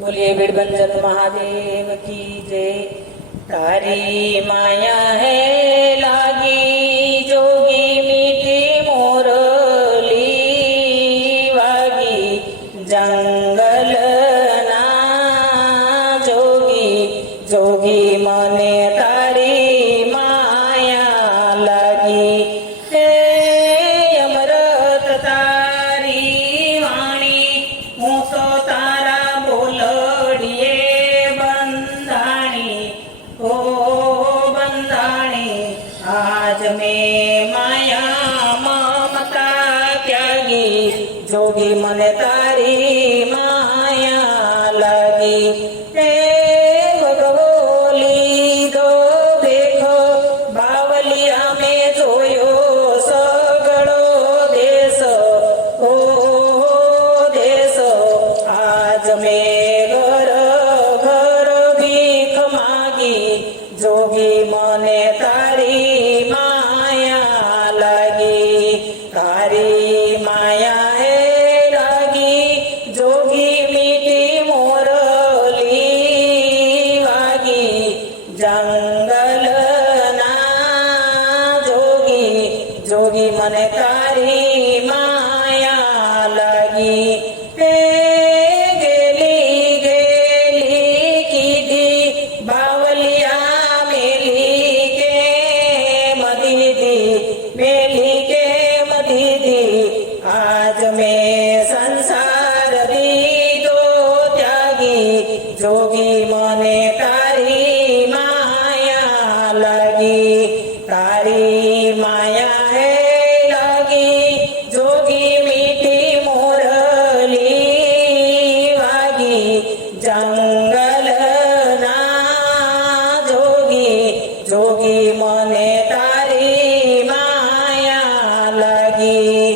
बोलिए बीड़बंजन महादेव की जय। तारी माया है लागी जोगी मीठी मोरली वागी जंगल ना जोगी जोगी मने तारी माया लागी। हे अमृत तारी वाणी हूँ तो तारा बोलड़िए बंधाणी ओ बंधाणी। आज में माया ममता त्यागी जोगी मने तारी माया लागी। हे भगवोली दो देखो बावलिया में जोयो सगड़ो देश ओ देश। आज में घर घर भीख मागी जोगी मने तारी माया लागी। तारी माया है लागी जोगी मीठी मोरली वागी जंगल ना जोगी जोगी मने तारी माया लागी। हे गेली गेली कीधी बावलिया मेली के मदीदी मेली के मदीदी। आज में संसार दी दो त्यागी जोगी मने तारी माया लागी। तारी माया है लागी जोगी मीठी मोरली वागी जंगल ना जोगी जोगी मने तारी माया लागी।